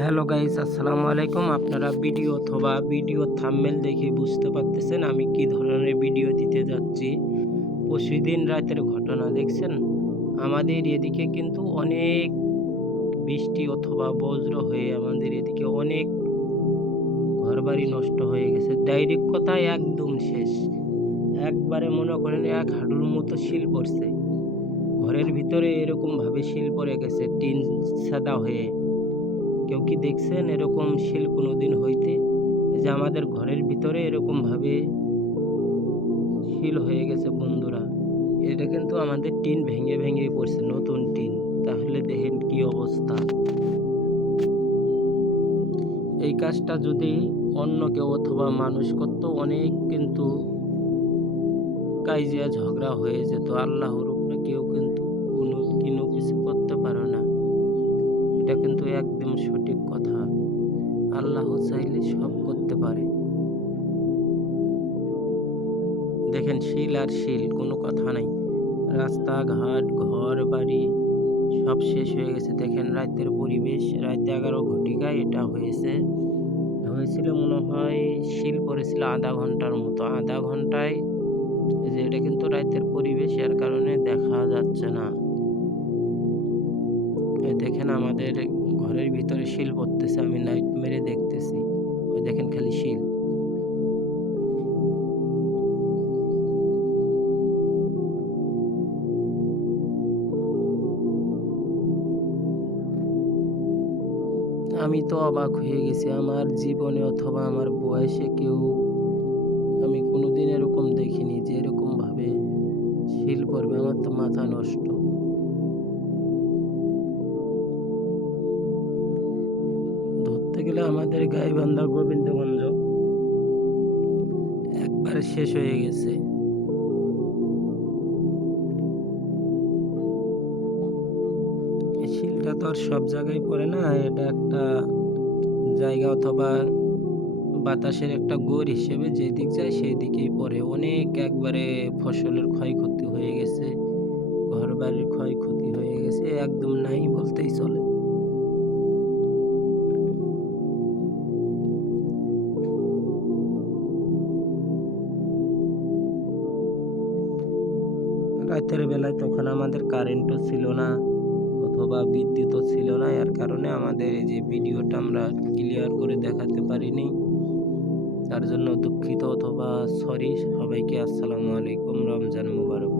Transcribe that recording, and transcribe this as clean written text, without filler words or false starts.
Hello guys, আসসালামু আলাইকুম। আপনারা ভিডিও অথবা ভিডিও থাম্বনেল দেখে বুঝতে পারতেছেন আমি কি ধরনের ভিডিও দিতে যাচ্ছি। পরশুদিন রাতের ঘটনা দেখছেন। আমাদের এদিকে কিন্তু অনেক বৃষ্টি অথবা বজ্র হয়ে আমাদের এদিকে অনেক ঘরবাড়ি নষ্ট হয়ে গেছে। ডাইরেক্ট কথায় একদম শেষ। একবারে মনে করেন এক হাঁটুর মতো শিল পড়ছে। ঘরের ভিতরে এরকমভাবে শিল পড়ে গেছে, টিন সাদা হয়ে। কেউ কি দেখছেন এরকম শিল কোনোদিন হইতে? এই যে আমাদের ঘরের ভিতরে এরকমভাবে শিল হয়ে গেছে বন্ধুরা। এটা কিন্তু আমাদের টিন ভেঙে ভেঙে পড়ছে, নতুন টিন। তাহলে দেখেন কি অবস্থা। এই কাজটা যদি অন্য কেউ অথবা মানুষ করতো, অনেক কিন্তু কাইজিয়া ঝগড়া হয়ে যেত। আল্লাহর উপরে কেউ কিন্তু কোনো কিছু করতে পারে না। এটা কিন্তু একদম সঠিক কথা। আল্লাহ চাইলে সব করতে পারে। দেখেন শিল আর শিল, কোনো কথা নাই। রাস্তাঘাট, ঘর বাড়ি সব শেষ হয়ে গেছে। দেখেন রাতের পরিবেশ, রাত 11 ঘটিকায় এটা হয়েছিল মনে হয়। শিল পড়েছিল আধা ঘন্টার মতো। আধা ঘন্টায় যে এটা কিন্তু রাতের পরিবেশ, এর কারণে দেখা যাচ্ছে না। দেখেন আমাদের ঘরের ভিতরে শিল পড়তেছে, আমি লাইট মেরে দেখতেছি। ওই দেখেন খালি শিল। আমি তো অবাক হয়ে গেছি। আমার জীবনে অথবা আমার বয়সে আমি কোনোদিন এরকম দেখিনি যে এরকম ভাবে শিল পড়বে। আমার তো মাথা নষ্ট। ধরতে গেলে আমাদের গাইবান্ধা গোবিন্দগঞ্জ একবারে শেষ হয়ে গেছে। এই শিলটা তো আর সব জায়গায় পড়ে না। এটা একটা জায়গা অথবা বাতাসের একটা গড় হিসেবে যেদিক যায় সেই দিকেই পড়ে। অনেক একবারে ফসলের ক্ষয়ক্ষতি হয়ে গেছে, ঘর বাড়ির ক্ষয়ক্ষতি হয়ে গেছে, একদম নাই বলতেই চলে। রাতের বেলায় তখন আমাদের কারেন্টও ছিল না অথবা বিদ্যুৎও ছিল না, এর কারণে আমাদের এই যে ভিডিওটা আমরা ক্লিয়ার করে দেখাতে পারিনি। তার জন্য দুঃখিত অথবা সরি। সবাইকে আসসালামু আলাইকুম, রমজান মুবারক।